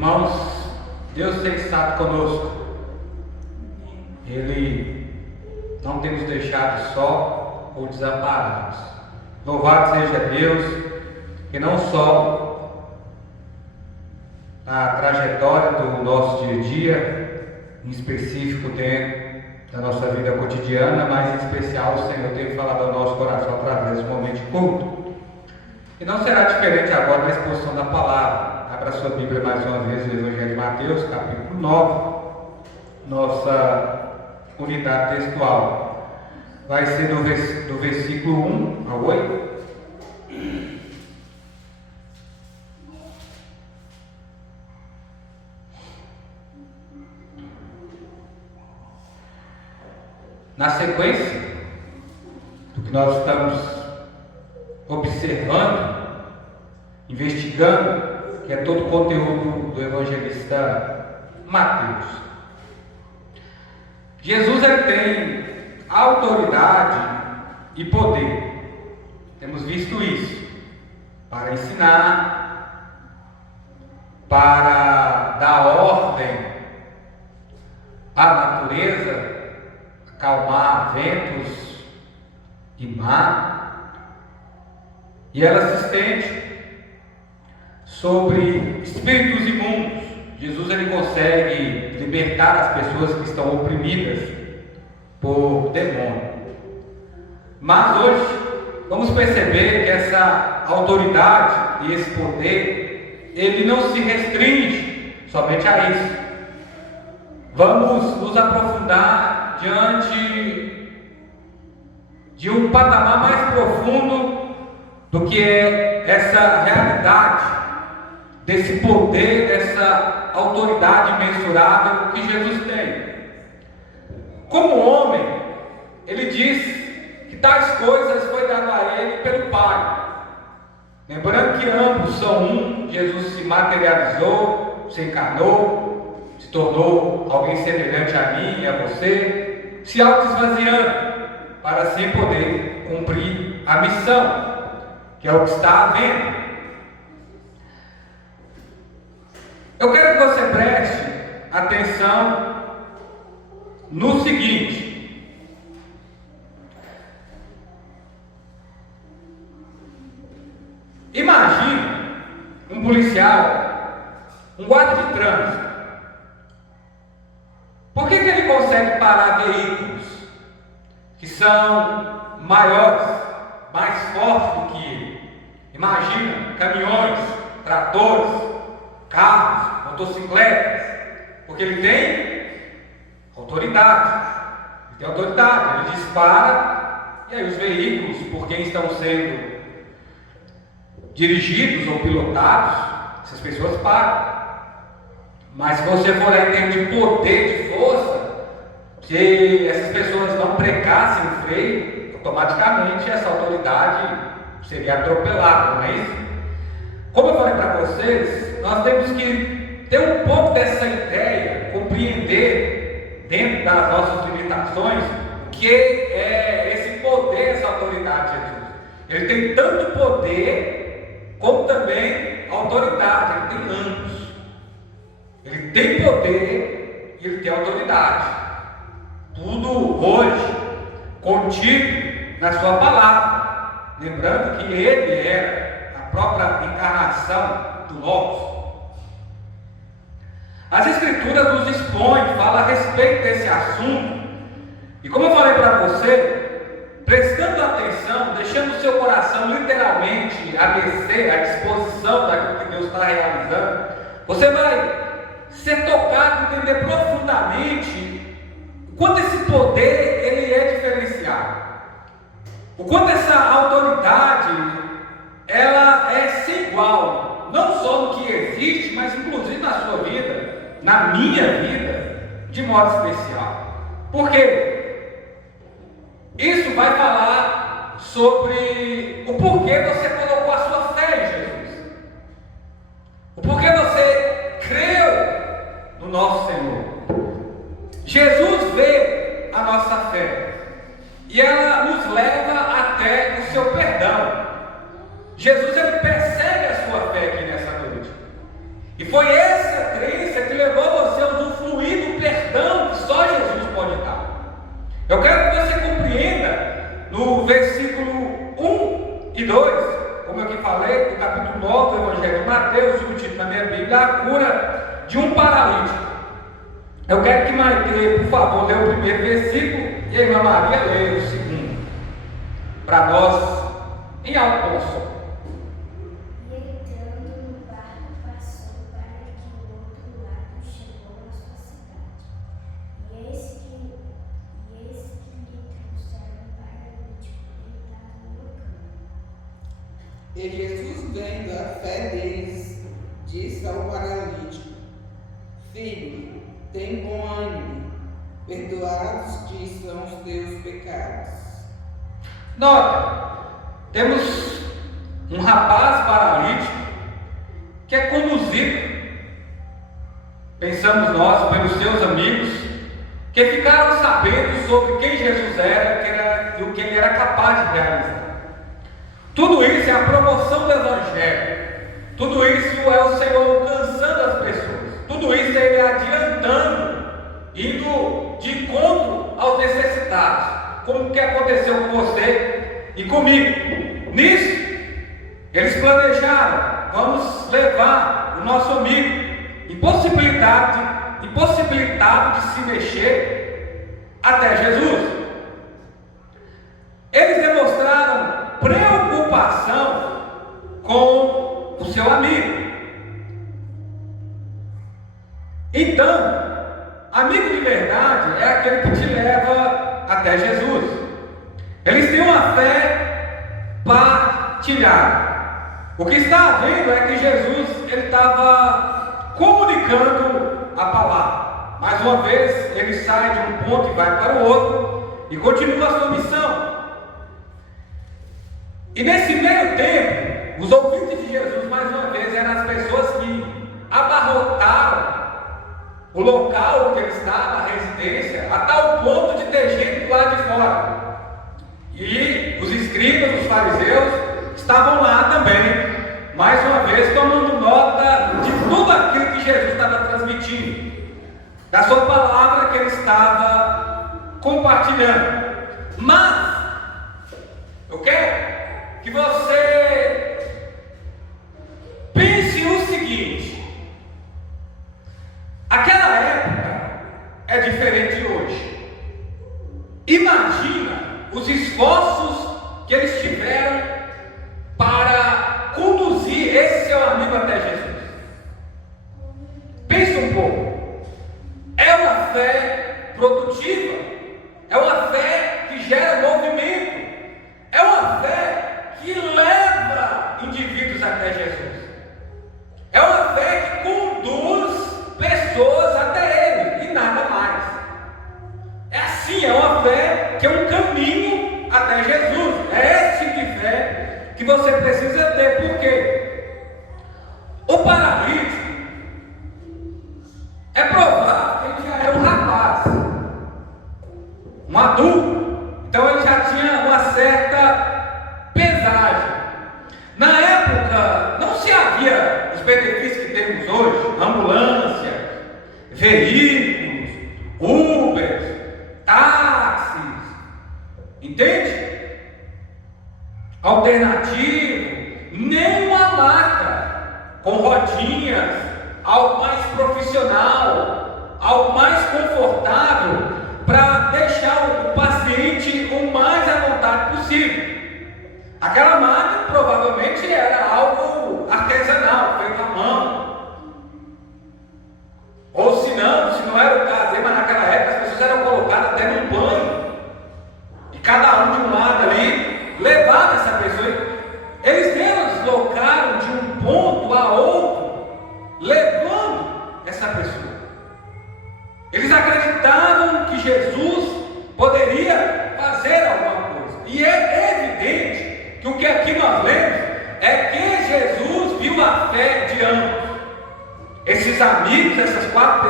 Irmãos, Deus tem estado conosco. Ele não tem nos deixado só ou desamparados. Louvado seja Deus, que não só a trajetória do nosso dia a dia, em específico dentro da nossa vida cotidiana, mas em especial o Senhor tem falado ao nosso coração através desse momento de culto. E não será diferente agora na exposição da palavra. Abra sua Bíblia mais uma vez no Evangelho de Mateus, capítulo 9, nossa unidade textual. Vai ser do versículo 1 ao 8. Na sequência do que nós estamos observando, investigando, que é todo o conteúdo do evangelista Mateus. Jesus ele tem autoridade e poder. Temos visto isso para ensinar, para dar ordem à natureza, acalmar ventos e mar, e ela se estende sobre espíritos imundos. Jesus ele consegue libertar as pessoas que estão oprimidas por demônio. Mas hoje vamos perceber que essa autoridade e esse poder ele não se restringe somente a isso. Vamos nos aprofundar diante de um patamar mais profundo do que é essa realidade desse poder, dessa autoridade imensurável que Jesus tem. Como homem, ele diz que tais coisas foi dado a ele pelo Pai. Lembrando que ambos são um, Jesus se materializou, se encarnou, se tornou alguém semelhante a mim e a você, se auto-esvaziando para assim poder cumprir a missão, que é o que está havendo. Eu quero que você preste atenção no seguinte: imagine um policial, um guarda de trânsito. Por que ele consegue parar veículos que são maiores, mais fortes do que ele? Imagina caminhões, tratores, carros, motocicletas, porque ele tem autoridade. Ele tem autoridade, ele dispara, e aí os veículos, por quem estão sendo dirigidos ou pilotados, essas pessoas param. Mas se você for lá em termos de poder, de força, se essas pessoas não precassem o freio, automaticamente essa autoridade seria atropelada, não é isso? Como eu falei para vocês, nós temos que ter um pouco dessa ideia, compreender dentro das nossas limitações o que é esse poder, essa autoridade de Jesus. Ele tem tanto poder como também autoridade, ele tem ambos. Ele tem poder e ele tem autoridade. Tudo hoje contido na sua palavra. Lembrando que ele era a própria encarnação do Logos. As Escrituras nos expõem, falam a respeito desse assunto. E como eu falei para você, prestando atenção, deixando o seu coração literalmente a mercê, à disposição daquilo que Deus está realizando, você vai ser tocado, entender profundamente o quanto esse poder ele é diferenciado, o quanto essa autoridade ela é sem igual, não só no que existe, mas inclusive na sua vida, na minha vida, de modo especial. Por quê? Isso vai falar sobre o porquê você colocou a sua fé em Jesus, o porquê você creu no nosso Senhor. Jesus vê a nossa fé e ela nos leva até o seu perdão. Jesus ele percebe a sua fé aqui nessa noite. E foi essa versículo 1 e 2, como eu aqui falei, do capítulo 9 do Evangelho de Mateus, o título da minha Bíblia, a cura de um paralítico. Eu quero que Maite, por favor, lê o primeiro versículo e a irmã Maria lê o segundo, para nós, em alto bom som. E entrando no barco, passou para que o outro lado chegou à sua cidade. E eis que lhe trouxeram um paralítico deitado no campo. E Jesus, vendo a fé deles, disse ao paralítico: Filho, tem bom ânimo, perdoados te são os teus pecados. Nota, temos um rapaz paralítico que é conduzido, pensamos nós, pelos seus amigos, que ficaram sabendo sobre quem Jesus era e o que ele era capaz de realizar. Tudo isso é a promoção do Evangelho, tudo isso é o Senhor alcançando as pessoas, tudo isso é Ele adiantando, indo de encontro aos necessitados, como que aconteceu com você e comigo. Nisso, eles planejaram: vamos levar o nosso amigo impossibilitado de se mexer até Jesus. Eles demonstraram preocupação com o seu amigo. Então, amigo de verdade é aquele que te leva até Jesus. Eles têm uma fé partilhada. O que está havendo é que Jesus ele estava comunicando a palavra. Mais uma vez, ele sai de um ponto e vai para o outro e continua a sua missão. E nesse meio tempo, os ouvintes de Jesus, mais uma vez, eram as pessoas que abarrotaram o local onde ele estava, a residência, a tal ponto de ter gente do lado de fora. E os escribas, os fariseus, estavam lá também, mais uma vez, tomando nota de tudo aquilo que Jesus estava transmitindo, da sua palavra que ele estava compartilhando. Mas eu quero que você pense o seguinte: aquela época é diferente de hoje. Imagina os esforços que eles tiveram para conduzir esse seu amigo até Jesus. Pense um pouco. É uma fé produtiva, é uma fé que gera movimento, é uma fé que leva indivíduos até Jesus, é uma fé que conduz pessoas até Ele e nada mais. É assim, é uma fé que é um caminho até Jesus. É esse tipo de fé que você precisa ter. Por quê? O paralítico é provável que ele já era um rapaz, um adulto, então ele já tinha uma certa pesagem. Na época não se havia os benefícios que temos hoje: ambulância, veículos, Uber, táxis, entende? Alternativo, nem uma maca com rodinhas, algo mais profissional, algo mais confortável para deixar o paciente o mais à vontade possível. Aquela maca provavelmente era algo artesanal, feito à mão. Ou se não era o caso, mas naquela época as pessoas eram colocadas até num banho, e cada um de um lado ali levava essa pessoa. Eles deslocaram de um ponto a outro, levando essa pessoa. Eles acreditavam que Jesus poderia fazer alguma coisa, e é evidente que o que aqui nós lemos é que Jesus viu a fé de ambos. Esses amigos, essas quatro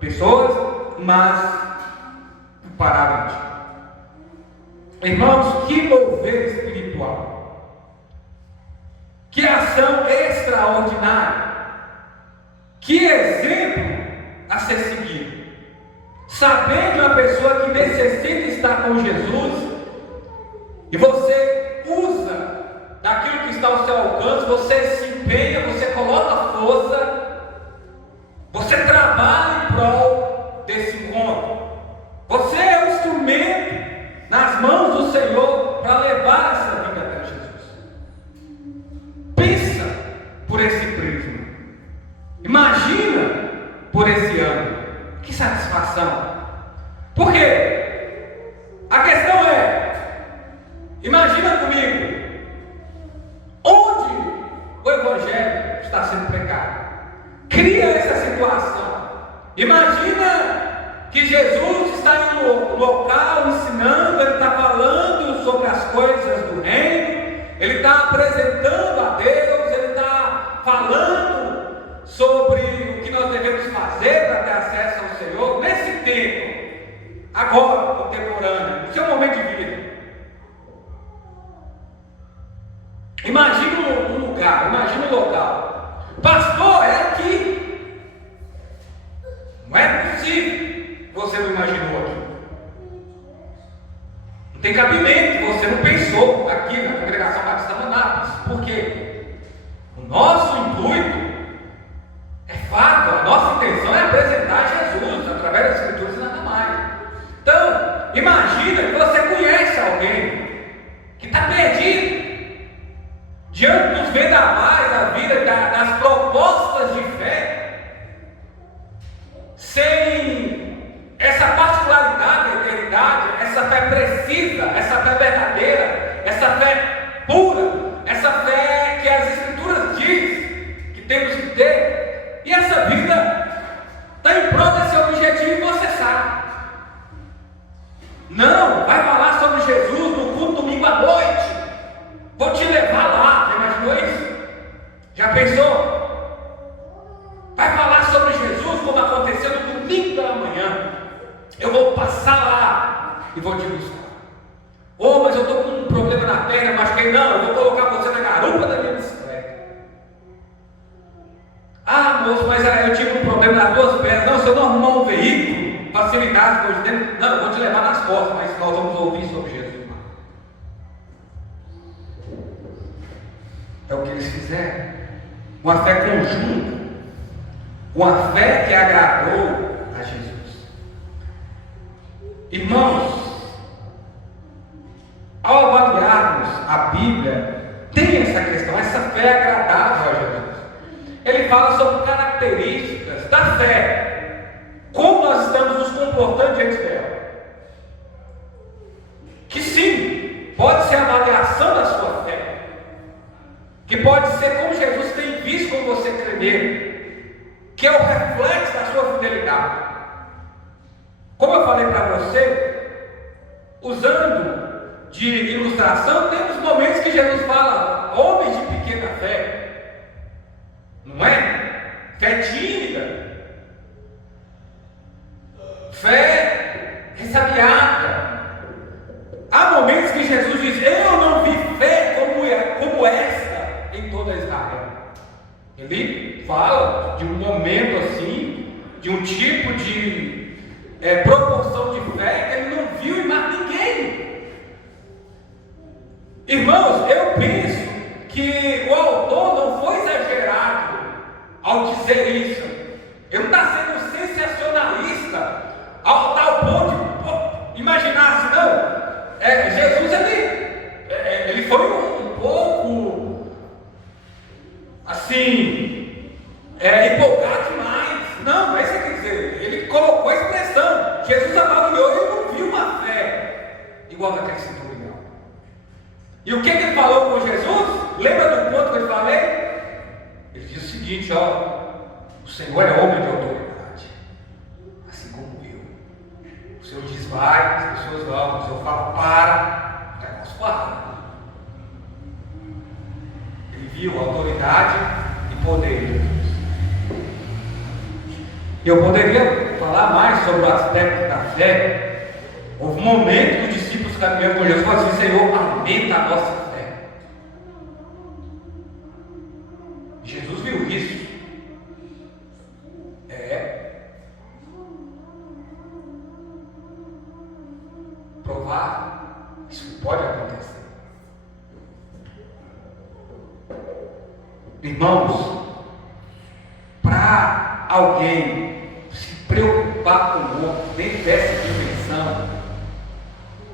pessoas, mas o paralítico. Irmãos, que mover espiritual, que ação extraordinária, que exemplo a ser seguido. Sabendo a pessoa que necessita estar com Jesus, E você usa daquilo que está ao seu alcance, você se empenha, você coloca força, você trabalha em prol desse encontro. Você é o instrumento nas mãos do Senhor para levar essa vida até Jesus. Pensa por esse prisma. Imagina por esse ângulo. Que satisfação. Por quê? A questão é, imagina comigo, onde o Evangelho está sendo pregado. Cria essa situação. Imagina que Jesus está em um local ensinando, ele está falando sobre as coisas do reino, ele está apresentando a Deus, ele está falando sobre o que nós devemos fazer para ter acesso ao Senhor. Nesse tempo, agora, contemporâneo, no seu momento de vida, imagina um lugar, imagina um local. Pastor, é aqui. Não é possível. Você não imaginou aqui. Não tem cabimento. Você não pensou aqui na congregação Batista Manápolis. Por quê? O nosso intuito é fato. A nossa intenção é apresentar Jesus através das Escrituras e nada mais. Então, imagina que você conhece alguém que está perdido diante dos vendavais da vida, das propostas de fé, sem essa particularidade da eternidade, essa fé precisa, essa fé verdadeira, essa fé pura, essa fé que as Escrituras diz que temos que ter, e essa vida está em prol desse objetivo e você sabe. Não, vai falar sobre Jesus no culto domingo à noite. Vou te levar lá, já imaginou isso? Já pensou? Vai falar sobre Jesus como aconteceu no domingo da manhã. Eu vou passar lá e vou te buscar. Oh, mas eu estou com um problema na perna, machuquei. Não, eu vou colocar você na garupa da minha bicicleta. Ah, moço, mas eu tive um problema nas duas pernas. Não, se eu não arrumar um veículo, facilidade, não, eu vou te levar nas costas, mas nós vamos ouvir sobre Jesus. É o que eles fizeram. Uma fé conjunta. Uma fé que agradou a Jesus. Irmãos, ao avaliarmos a Bíblia, tem essa questão, essa fé agradável a Jesus. Ele fala sobre características da fé. Como nós estamos nos comportando diante dela. Que sim, pode ser a avaliação da sua fé. Que pode ser como Jesus tem visto quando você crê nele, que é o reflexo da sua fidelidade. Como eu falei para você, usando de ilustração, temos momentos que Jesus fala, homens de pequena fé, não é? Fé tímida, fé ressabiada. Há momentos que Jesus diz, eu não vi fé como essa em toda Israel. Ele fala de um momento assim, de um tipo de proporção de fé que ele não viu em mais ninguém. Irmãos, eu penso que o autor não foi exagerado ao dizer isso. Ele não está sendo sensacionalista ao tal ponto de imaginar assim, não. Jesus ele foi um pouco assim, empolgado demais. Não é isso que quer dizer. Ele colocou a expressão. Jesus avaliou e não viu uma fé igual daquele centurião. E o que ele falou com Jesus? Lembra do ponto que eu falei? Ele diz o seguinte, o Senhor é homem de autoridade, assim como eu. O Senhor diz vai, as pessoas vão. O Senhor fala para, o negócio para. Ele viu autoridade e poder de Jesus. Eu poderia falar mais sobre o aspecto da fé. Houve um momento que os discípulos caminhando com Jesus falaram assim, Senhor, aumenta a nossa fé. Jesus viu isso. Provável. Isso pode acontecer. Irmãos, para alguém se preocupar com o outro dentro dessa dimensão,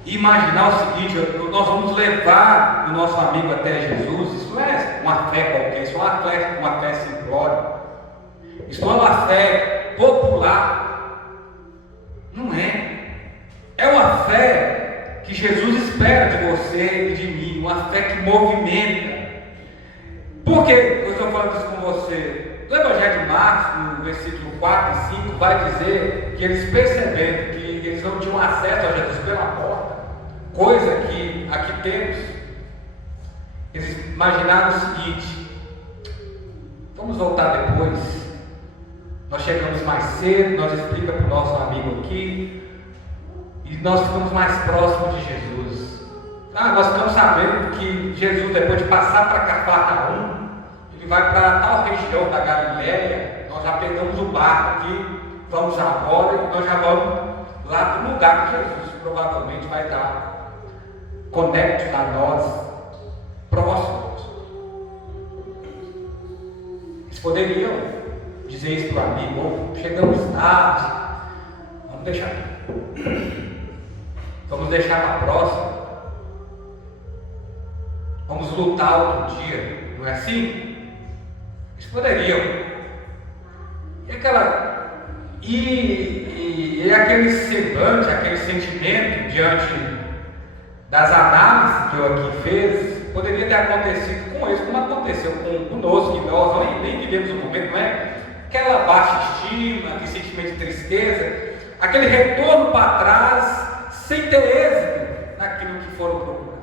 imaginar o seguinte: nós vamos levar o nosso amigo até Jesus, isso não é uma fé qualquer, isso é uma fé simplória, isso não é uma fé popular, não é. É uma fé que Jesus espera de você e de mim, uma fé que movimenta. Por que eu estou falando isso com você? No Evangelho de Marcos, no versículo 4 e 5, vai dizer que eles percebendo que eles não tinham acesso a Jesus pela porta, coisa que aqui temos, eles imaginaram o seguinte: vamos voltar depois, nós chegamos mais cedo, nós explicamos para o nosso amigo aqui, e nós ficamos mais próximos de Jesus. Nós ficamos sabendo que Jesus, depois de passar para Cafarnaum, ele vai para tal região da Galileia. Nós já pegamos o barco aqui, vamos agora e nós já vamos lá para o lugar que Jesus provavelmente vai dar conectos a nós, próximos. Eles poderiam dizer isso para o amigo: chegamos tarde, vamos deixar aqui. Vamos deixar para a próxima. Vamos lutar outro dia. Não é assim? Eles poderiam. E aquele semblante, aquele sentimento diante das análises que eu aqui fiz, poderia ter acontecido com eles, como aconteceu conosco, que nós nem vivemos o momento, não é? Aquela baixa estima, aquele sentimento de tristeza, aquele retorno para trás, sem ter êxito naquilo que foram procurar.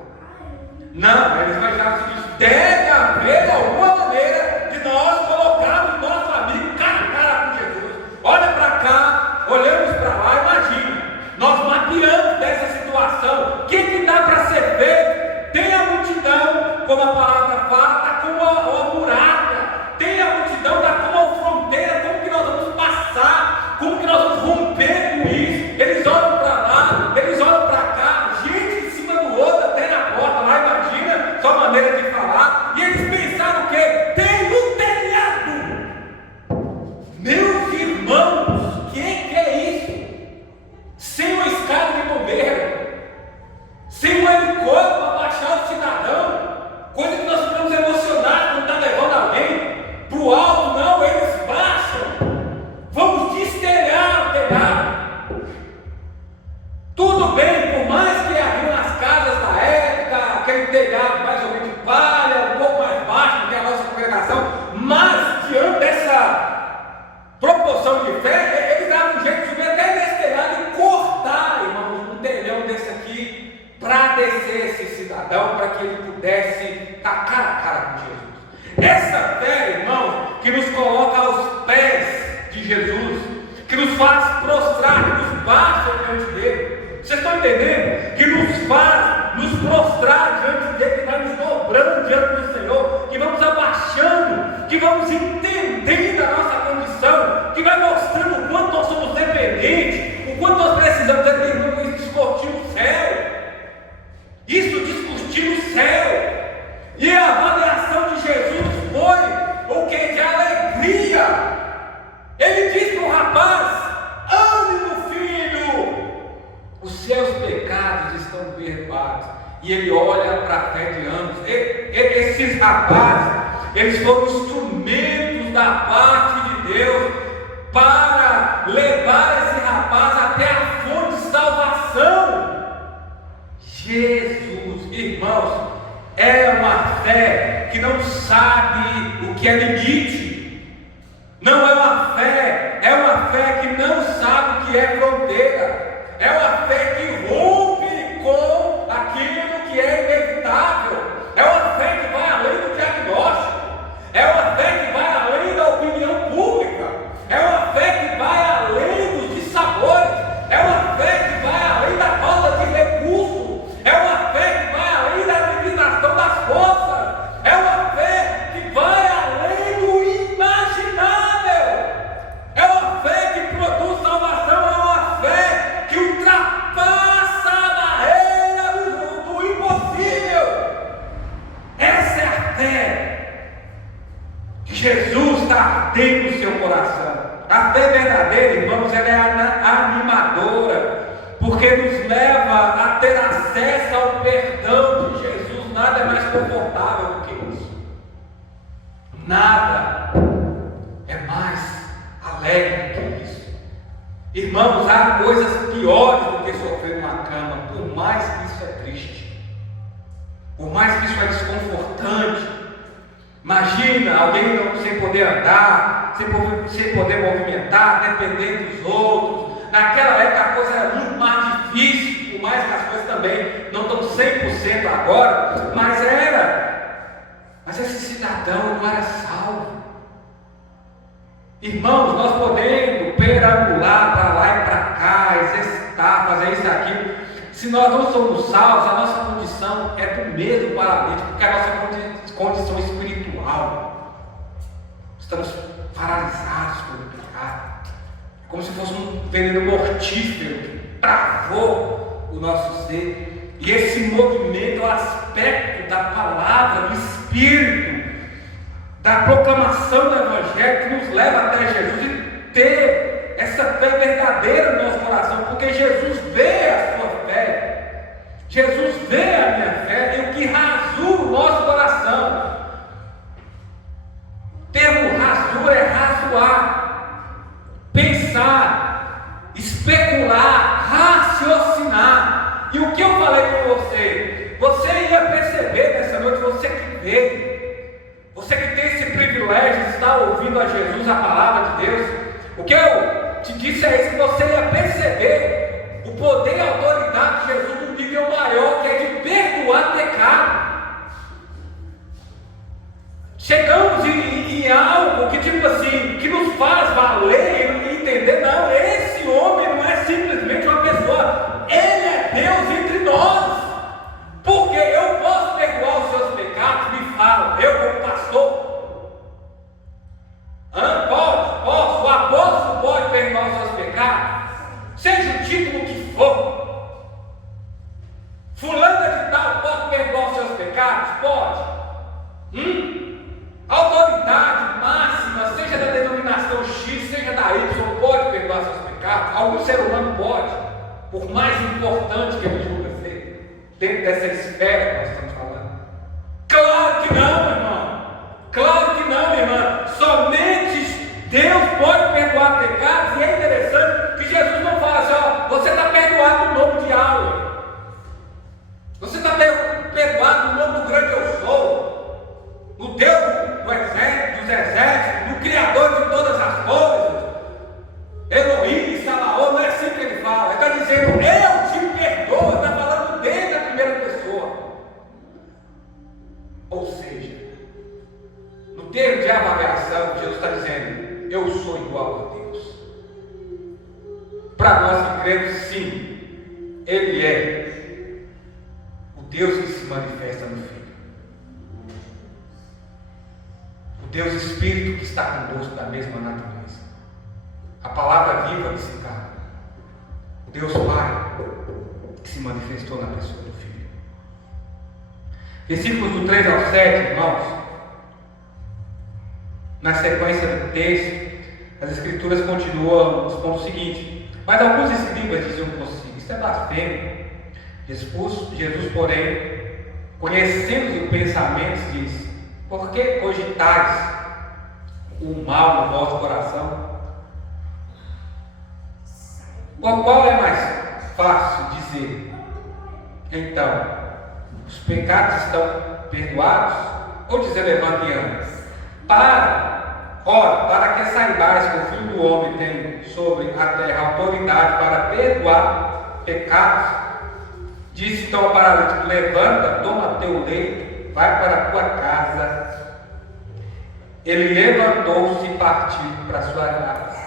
Não, eles imaginaram o seguinte: deve haver alguma maneira de nós colocarmos nosso amigo cara a cara com Jesus. Olha para cá, olhamos para lá, imagina, nós mapeamos dessa situação, o que dá para ser feito? Tem a multidão, como a palavra fala, está como a muralha, tem a multidão, está como a fronteira, como que nós vamos passar, como que nós vamos romper com isso? Eles olham para lá, eles olham para cá, gente em cima do outro, até na porta lá, imagina só maneira de falar, e eles pensaram o quê? Tem um telhado! Meus irmãos, o que é isso? Sem uma escada de bombeiro, sem um helicóptero para baixar o cidadão, coisa que nós ficamos emocionados quando está levando alguém para o alto. Não, eles baixam, vamos destelhar o telhado. Tudo bem, por mais que haviam nas casas da época aquele telhado mais ou menos de palha, um pouco mais baixo do que a nossa congregação, mas diante dessa proporção de fé, eles davam um jeito de subir até nesse telhado e cortar, irmãos, um telhão desse aqui, para descer esse cidadão, para que ele pudesse estar cara a cara com Jesus. Essa fé, irmãos, que nos coloca aos pés de Jesus, que nos faz prostrar, que nos baixa diante dele. Vocês estão entendendo? Que nos faz nos prostrar diante dele, que vai nos dobrando diante do Senhor, que vamos abaixando, que vamos entendendo a nossa condição, que vai mostrando o quanto nós somos dependentes, o quanto nós precisamos discutir o céu. Isso discutir o céu. E a avaliação de Jesus foi o que? De alegria. Ele disse para o rapaz: ânimo, filho, os seus pecados estão perdoados. E ele olha para a fé de ambos. Esses rapazes, eles foram instrumentos da parte de Deus para levar esse rapaz até a fonte de salvação. Jesus, irmãos, é uma fé que não sabe o que é limite. Não é uma fé que não sabe o que é fronteira. É uma fé que rompe com aquilo que é inevitável. É uma fé que vai além do diagnóstico. É uma fé que vai além da opinião pública. É uma fé que vai além dos dissabores. É uma fé que vai além da falta de recurso. É uma fé que vai além da limitação das forças. É uma fé que vai além do imaginável. É uma fé que produz salvação. É uma fé que ultrapassa Jesus está dentro do seu coração. A fé verdadeira, irmãos, ela é animadora, porque nos leva a ter acesso ao perdão de Jesus. Nada é mais confortável do que isso. Nada é mais alegre do que isso. Irmãos, há coisas piores do que sofrer numa cama, por mais que isso é triste, por mais que isso é desconfortante. Imagina alguém sem poder andar, sem poder movimentar, dependendo dos outros. Naquela época a coisa era muito mais difícil, por mais que as coisas também não estão 100% agora, mas era. Mas esse cidadão não era salvo. Irmãos, nós podemos perambular para lá e para cá, exercitar, fazer isso e aquilo. Se nós não somos salvos, a nossa condição é do mesmo paralítico, porque a nossa condição espiritual. Estamos paralisados pelo pecado. É como se fosse um veneno mortífero que travou o nosso ser. E esse movimento é o aspecto da palavra, do Espírito, da proclamação do Evangelho, que nos leva até Jesus e ter essa fé verdadeira no nosso coração, porque Jesus vê a sua fé, Jesus vê a minha fé, e o que rasura o nosso coração. O termo rasura é razoar, pensar, especular, raciocinar. E o que eu falei com você? Você ia perceber nessa noite, você que veio, você que tem esse privilégio de estar ouvindo a Jesus, a palavra de Deus. O que eu te disse é isso, que você ia perceber o poder e a autoridade de Jesus num nível maior, que é de perdoar pecado. Chegamos em algo que, tipo assim, que nos faz valer e entender. Não, esse homem não é simplesmente uma pessoa, ele é Deus entre nós. Porque eu posso perdoar os seus pecados? Me fala, eu como pastor. Posso, o apóstolo pode perdoar os seus pecados, seja o título que for. Fulana de tal pode perdoar os seus pecados? Pode. Autoridade máxima, seja da denominação X, seja da Y, pode perdoar seus pecados? Algum ser humano pode, por mais importante que ele julga ser, dentro dessa esfera que nós estamos falando? Claro que não, irmão. Claro que não, irmã. Somente Deus pode perdoar pecados. E é interessante que Jesus não fala assim: ó, você está perdoado no nome de Yahweh, você está perdoado no nome do grande eu sou, no Deus do exército, dos exércitos, no Criador de todas as coisas, Elohim, Sabaoth. Não é assim que ele fala. Ele está dizendo: eu te perdoo. Está falando dele na primeira pessoa. Ou seja, no termo de avaliação, Jesus está dizendo: eu sou igual a Deus. Para nós que cremos, sim, Ele é o Deus que se manifesta no Filho, o Deus Espírito que está conosco da mesma natureza, a palavra viva que se encarna, o Deus Pai que se manifestou na pessoa do Filho. Versículos do 3 ao 7, irmãos, na sequência do texto, as Escrituras continuam nos pontos seguintes: mas alguns escribas diziam consigo: isso é blasfêmia. Jesus, porém, conhecendo os pensamentos, disse: por que cogitais o mal no vosso coração? Qual é mais fácil dizer? Então, os pecados estão perdoados? Ou dizer: levante e ande? Para que saibais que o Filho do Homem tem sobre a terra autoridade para perdoar pecados, disse então ao paralítico: levanta, toma teu leito, vai para a tua casa. Ele levantou-se e partiu para a sua casa.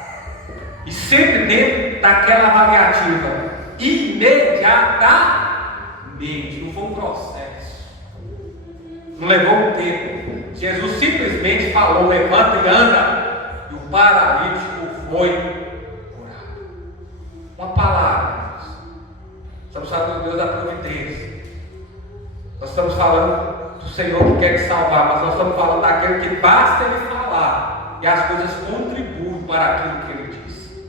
E sempre dentro daquela avaliativa, imediatamente, não foi um processo, não levou um tempo. Jesus simplesmente falou: levanta e anda, e o paralítico foi curado. Uma palavra. Estamos falando do Deus da providência. Nós estamos falando do Senhor que quer te salvar, mas nós estamos falando daquele que basta ele falar e as coisas contribuem para aquilo que ele diz.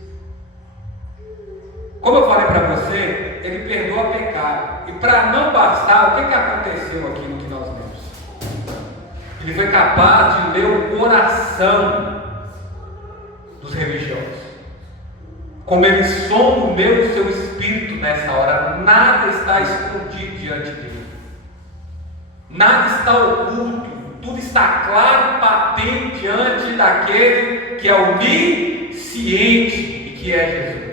Como eu falei para você, ele perdoa pecado. E para não bastar, o que aconteceu aqui no que nós lemos? Ele foi capaz de ler o coração dos religiosos. Como ele sonda o meu e o seu espírito nessa hora, nada está escondido diante dele. Nada está oculto, tudo está claro, patente diante daquele que é onisciente e que é Jesus.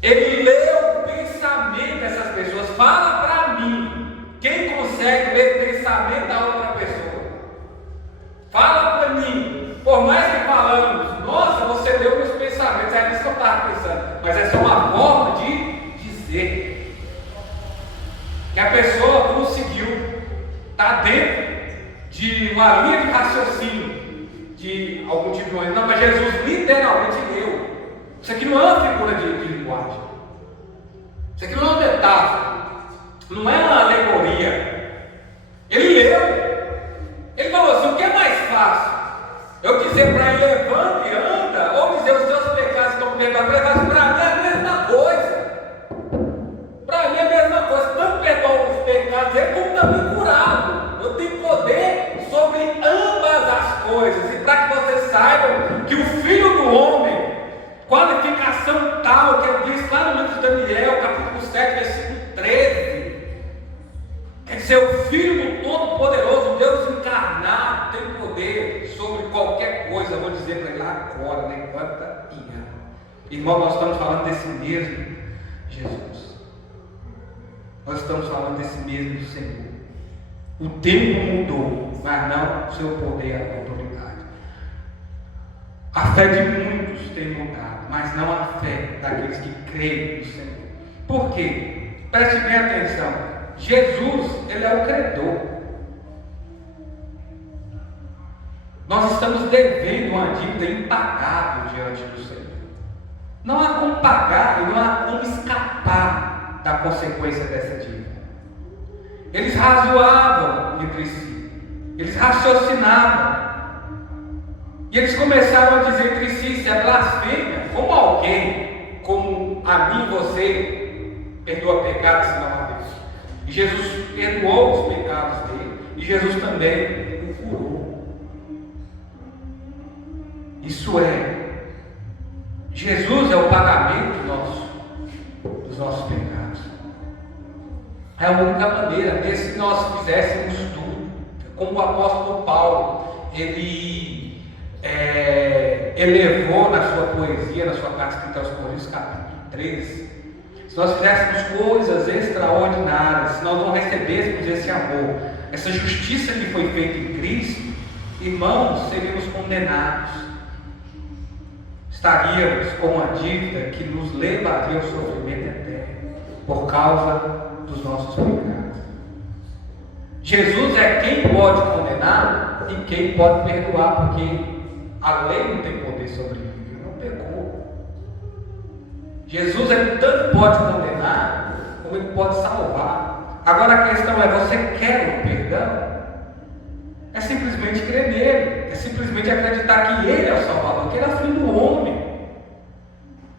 Ele lê o pensamento dessas pessoas. Fala para mim, quem consegue ler o pensamento da outra pessoa? Fala para mim, por mais que falamos, nossa, você leu meus pensamentos, é isso que eu estava pensando, mas é só uma forma de dizer. Que a pessoa conseguiu estar dentro de uma linha de raciocínio, de algum tipo de... Não, mas Jesus literalmente leu. Isso aqui não é uma figura de linguagem. Isso aqui não é uma metáfora. Não é uma alegoria. Ele leu. Ele falou assim, o que é mais fácil? Eu dizer para ele, levanta e anda, ou dizer os seus pecados estão perdoados? Para mim é a mesma coisa. Para mim é a mesma coisa, tanto perdoar os pecados dele, como também curá-lo. Eu tenho poder sobre ambas as coisas. E para que vocês saibam que o Filho do Homem, qualificação tal, que ele diz lá no livro de Daniel, capítulo 7, versículo 13, quer dizer, o Filho do Todo-Poderoso, Deus encarnado, tem poder sobre qualquer coisa. Eu vou dizer para ele agora, levanta e anda. Irmão, nós estamos falando desse mesmo Jesus. Nós estamos falando desse mesmo Senhor. O tempo mudou, mas não o seu poder e a autoridade. A fé de muitos tem mudado, mas não a fé daqueles que creem no Senhor. Por quê? Preste bem atenção. Jesus, ele é o credor. Nós estamos devendo uma dívida impagável diante do Senhor. Não há como pagar e não há como escapar da consequência dessa dívida. Eles razoavam entre si, eles raciocinavam, e eles começaram a dizer entre si: isso é blasfêmia. Como alguém, como a mim e você, perdoa pecados se não há Deus? E Jesus perdoou os pecados dele, e Jesus também o curou. Isso é, Jesus é o pagamento dos nossos pecados. É a única maneira, mesmo que nós fizéssemos tudo, como o apóstolo Paulo, ele elevou na sua poesia, na sua carta escrita aos Coríntios, capítulo 13, se nós fizéssemos coisas extraordinárias, se nós não recebêssemos esse amor, essa justiça que foi feita em Cristo, irmãos, seríamos condenados, estaríamos com uma dívida que nos levaria ao sofrimento eterno, por causa dos nossos pecados. Jesus é quem pode condenar e quem pode perdoar, porque a lei não tem poder sobre ele, ele não pecou. Jesus ele tanto pode condenar como ele pode salvar. Agora a questão é: você quer o perdão? É simplesmente crer nele, é simplesmente acreditar que ele é o Salvador, que ele é o Filho do Homem,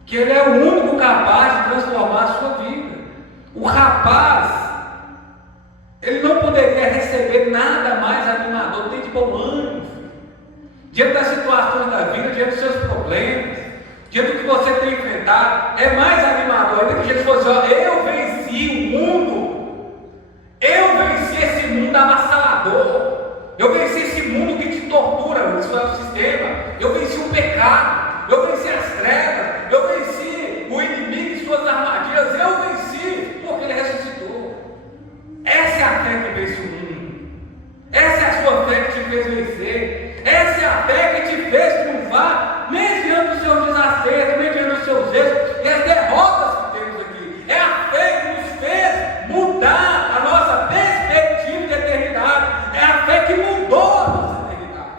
que ele é o único capaz de transformar a sua vida. O rapaz, ele não poderia receber nada mais animador, tem de bom ânimo, diante das situações da vida, diante dos seus problemas, diante do que você tem enfrentado. É mais animador ainda que Jesus fosse: ó, eu venci o mundo, eu venci esse mundo avassalador, eu venci esse mundo que te tortura, isso é o sistema, eu venci o pecado, eu venci as trevas, eu venci o inimigo e suas armadilhas, eu venci, porque ele ressuscitou. Essa é a fé que vence o mundo, essa é a sua fé que te fez vencer, essa é a fé que te fez triunfar, mediante os seus desacertos, mediante os seus erros e as derrotas que temos aqui. É a fé que nos fez mudar a nossa perspectiva de eternidade, é a fé que mudou a nossa eternidade,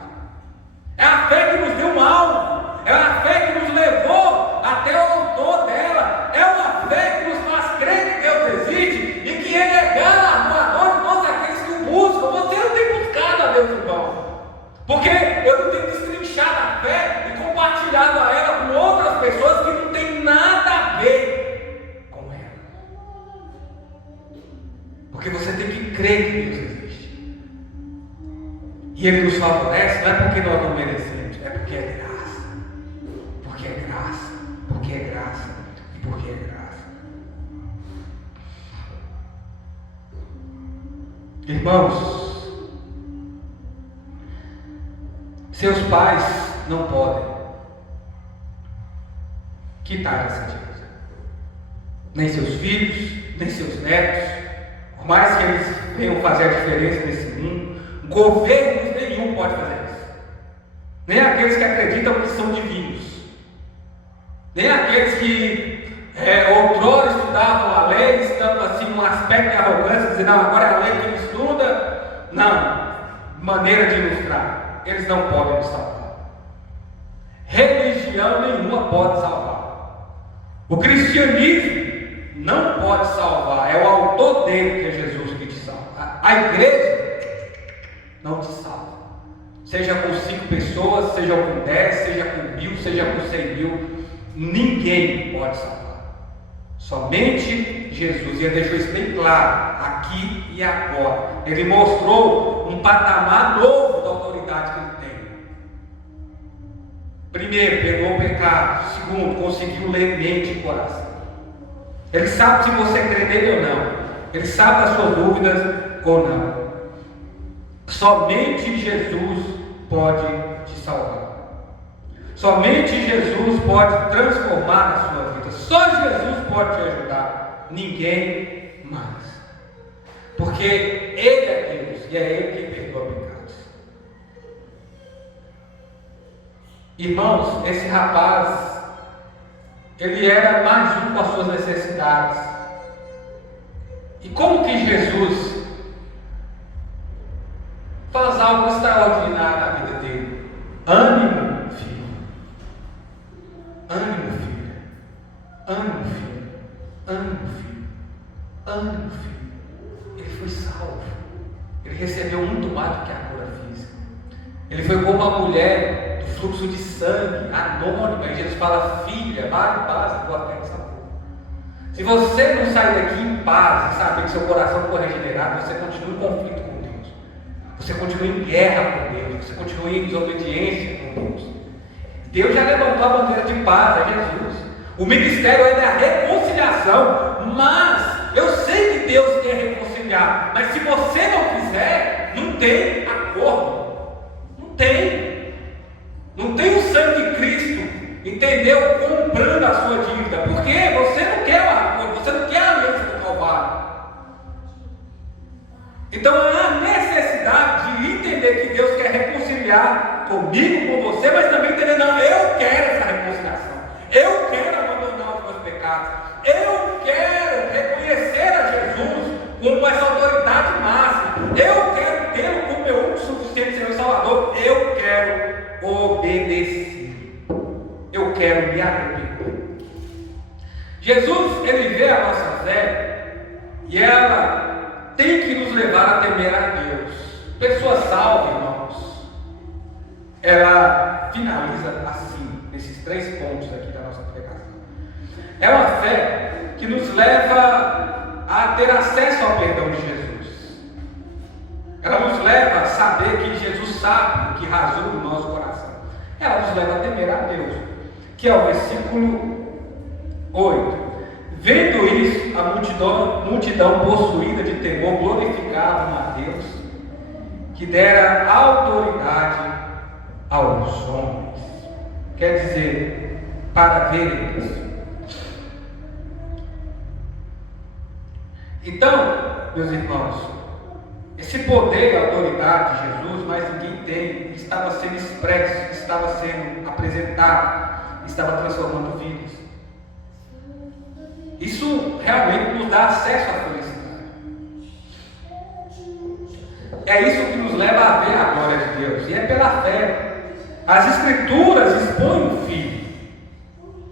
é a fé que nos deu um alvo, é a fé que nos levou até o autor dela, é uma fé que nos faz crer que Deus existe e que Ele é galardoador de todos que Deus existe. E Ele nos favorece não é porque nós não merecemos, é porque é graça. Porque é graça, porque é graça e porque é graça. Irmãos, seus pais não podem quitar essa dívida. Nem seus filhos, nem seus netos, por mais que eles venham fazer a diferença nesse mundo, governo nenhum pode fazer isso. Nem aqueles que acreditam que são divinos, nem aqueles que outrora estudavam a lei, estando assim num aspecto de arrogância, dizendo, não, agora é a lei que ele estuda. Não, maneira de ilustrar, eles não podem nos salvar. Religião nenhuma pode salvar. O cristianismo não pode salvar, é o autor dele que é Jesus que te salva. A igreja não te salva, seja com 5 pessoas, seja com 10, seja com 1000, seja com 100.000, ninguém pode salvar, somente Jesus. E ele deixou isso bem claro, aqui e agora. Ele mostrou um patamar novo da autoridade que ele tem. Primeiro, pegou o pecado. Segundo, conseguiu ler mente e coração. Ele sabe se você crê nele ou não. Ele sabe das suas dúvidas ou não. Somente Jesus pode te salvar. Somente Jesus pode transformar a sua vida. Só Jesus pode te ajudar. Ninguém mais. Porque Ele é Deus e é Ele que perdoa pecados. Irmãos, esse rapaz, ele era mais um com as suas necessidades. E como que Jesus faz algo extraordinário na vida dele? Ânimo, filho. Ânimo, filho. Ânimo, filho. Ânimo, filho. Ânimo, filho. Ele foi salvo. Ele recebeu muito mais do que a cura física. Ele foi como uma mulher do fluxo de sangue, anônima. E Jesus fala, filha, vai em paz, a tua fé te salvou. Se você não sair daqui em paz e saber que seu coração foi regenerado, você continua em conflito com Deus. Você continua em guerra com Deus. Você continua em desobediência com Deus. Deus já levantou a bandeira de paz, é Jesus. O ministério é da reconciliação. Mas eu sei que Deus quer reconciliar. Mas se você não quiser, não tem acordo. Não tem. Não tem o sangue de Cristo, entendeu? Comprando a sua dívida. Porque você não quer o acordo, você não quer a aliança do Calvário. Então há necessidade de entender que Deus quer reconciliar comigo, com você, mas também entender, não, eu quero essa reconciliação. Eu quero abandonar os meus pecados. Eu quero reconhecer a Jesus como essa autoridade máxima. Eu quero tê-lo como meu único suficiente Senhor e Salvador. Eu quero obedecer. Eu quero me arrepender. Jesus, ele vê a nossa fé e ela tem que nos levar a temer a Deus. Pessoa salva, irmãos, ela finaliza assim, nesses 3 pontos aqui da nossa pregação. É uma fé que nos leva a ter acesso ao perdão de Jesus. Ela nos leva a saber que Jesus sabe o que rasou o nosso coração. Ela nos leva a temer a Deus, que é o versículo 8. Vendo isso, a multidão possuída de temor glorificavam a Deus, que dera autoridade aos homens. Quer dizer, para verem isso. Então, meus irmãos, esse poder e autoridade de Jesus, mas ninguém tem, estava sendo expresso, estava sendo apresentado, estava transformando vidas. Isso realmente nos dá acesso à felicidade. É isso que nos leva a ver a glória de Deus, e é pela fé. As Escrituras expõem o Filho,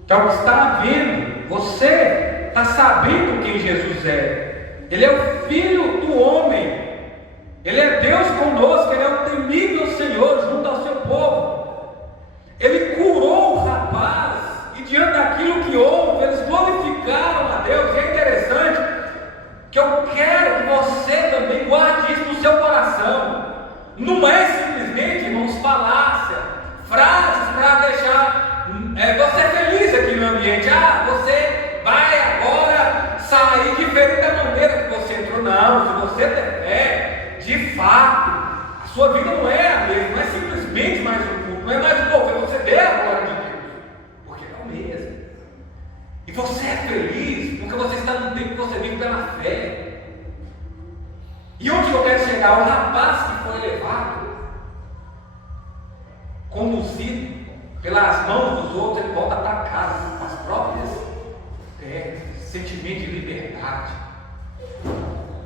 que é o que está vendo. Você está sabendo quem Jesus é. Ele é o Filho do homem. Ele é Deus conosco. Ele é o temível Senhor junto ao seu povo. Ele curou o rapaz, e diante daquilo que houve, eles glorificaram a Deus. E é interessante que eu quero que você também guarde não é simplesmente, irmãos, falácia, frases para deixar você feliz aqui no ambiente. Você vai agora sair diferente da maneira que você entrou. Não, se você tem fé, de fato, a sua vida não é a mesma, não é simplesmente mais um culto, não é mais um louvor, você vê a glória de Deus, porque é o mesmo. E você é feliz porque você está no tempo que você vive pela fé. E onde eu quero chegar? O rapaz que foi levado, conduzido pelas mãos dos outros, ele volta para casa com as próprias sentimentos de liberdade,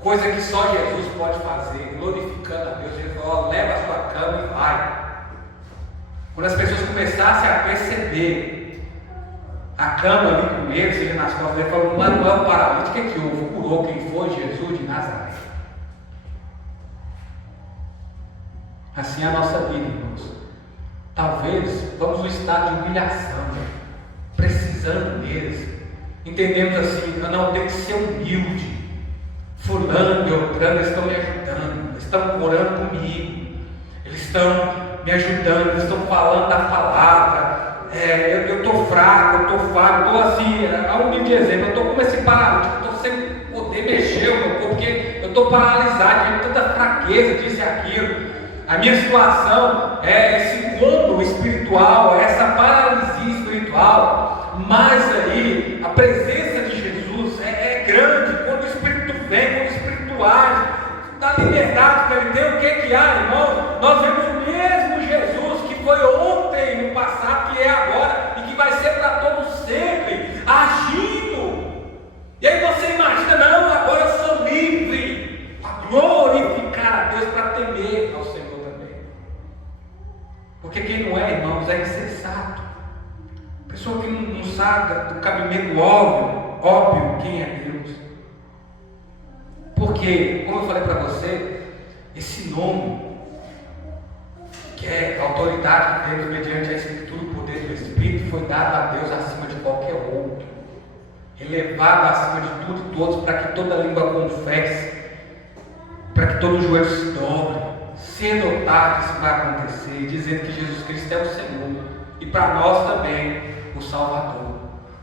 coisa que só Jesus pode fazer, glorificando a Deus. Ele falou: leva a sua cama e vai. Quando as pessoas começassem a perceber a cama ali com ele, seja nas costas dele, falou: mas não é o paralítico que houve, curou quem foi? Jesus de Nazaré. Assim é a nossa vida, irmãos. Talvez vamos no estado de humilhação, precisando mesmo. Entendemos assim: eu não tenho que ser humilde. Fulano e Beltrano estão me ajudando, estão orando comigo, eles estão me ajudando, eles estão falando da palavra. Eu estou fraco, eu estou falho, estou assim, a um nível de exemplo, eu estou como esse paralítico, eu estou sem poder mexer o meu corpo, porque eu estou paralisado, de tanta fraqueza, disso e aquilo. A minha situação é esse incômodo espiritual, essa paralisia espiritual, mas aí a presença de Jesus é grande. Quando o Espírito vem, quando o Espírito age, dá liberdade para ele ter. O que há, irmão? Nós vemos o mesmo Jesus que foi ontem, no passado, que é agora e que vai ser para todos sempre, agindo. E aí você imagina: não, agora eu sou livre para glorificar a Deus, para temer ao Senhor. Porque quem não é, irmãos, é insensato. Pessoa que não sabe do cabimento óbvio quem é Deus. Porque, como eu falei para você, esse nome, que é a autoridade que temos mediante a Escritura, o poder do Espírito, foi dado a Deus acima de qualquer outro, elevado acima de tudo e todos, para que toda língua confesse, para que todo joelho se dobre. Cedo ou tarde isso vai acontecer, dizendo que Jesus Cristo é o Senhor e para nós também o Salvador,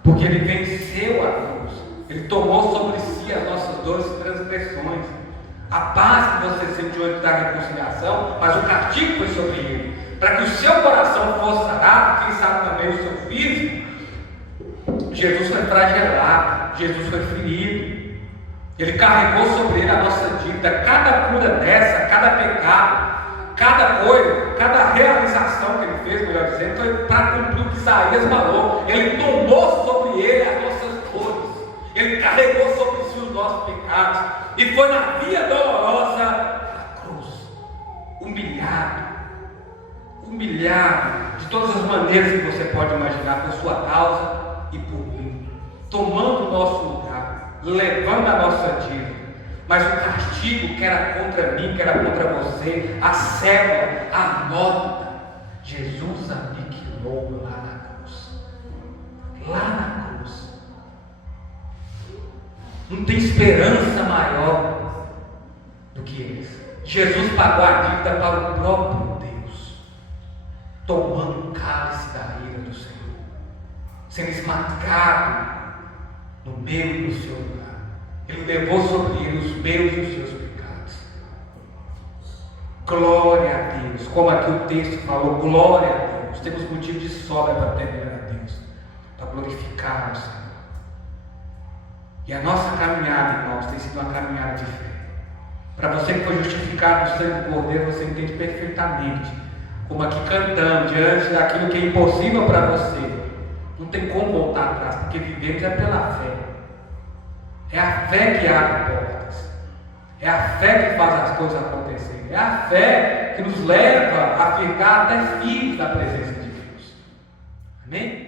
porque Ele venceu a cruz, Ele tomou sobre si as nossas dores e transgressões. A paz que você sente diante da reconciliação, mas o castigo foi sobre Ele, para que o seu coração fosse sarado, quem sabe também o seu físico. Jesus foi flagelado, Jesus foi ferido. Ele carregou sobre ele a nossa dívida. Cada cura dessa, cada pecado, cada coisa, cada realização que ele fez, melhor dizendo, foi para cumprir o que Isaías falou. Ele tomou sobre ele as nossas dores, ele carregou sobre si os nossos pecados, e foi na via dolorosa da cruz, humilhado de todas as maneiras que você pode imaginar, por sua causa e por mim, tomando o nosso lugar, levando a nossa dívida. Mas o castigo que era contra mim, que era contra você, a célula, a nota, Jesus aniquilou lá na cruz. Lá na cruz. Não tem esperança maior do que essa. Jesus pagou a dívida para o próprio Deus, tomando o cálice da ira do Senhor, sendo esmagado no meio do seu lugar. Ele levou sobre ele os meus e os seus pecados. Glória a Deus. Como aqui o texto falou, glória a Deus. Temos motivo de sobra para temer a Deus, para glorificar o Senhor. E a nossa caminhada, irmãos, tem sido uma caminhada de fé. Para você que foi justificado no sangue do Cordeiro, você entende perfeitamente. Como aqui cantamos, diante daquilo que é impossível para você, não tem como voltar atrás, porque vivemos é pela fé. É a fé que abre portas, é a fé que faz as coisas acontecerem, é a fé que nos leva a ficar até firmes na presença de Deus. Amém?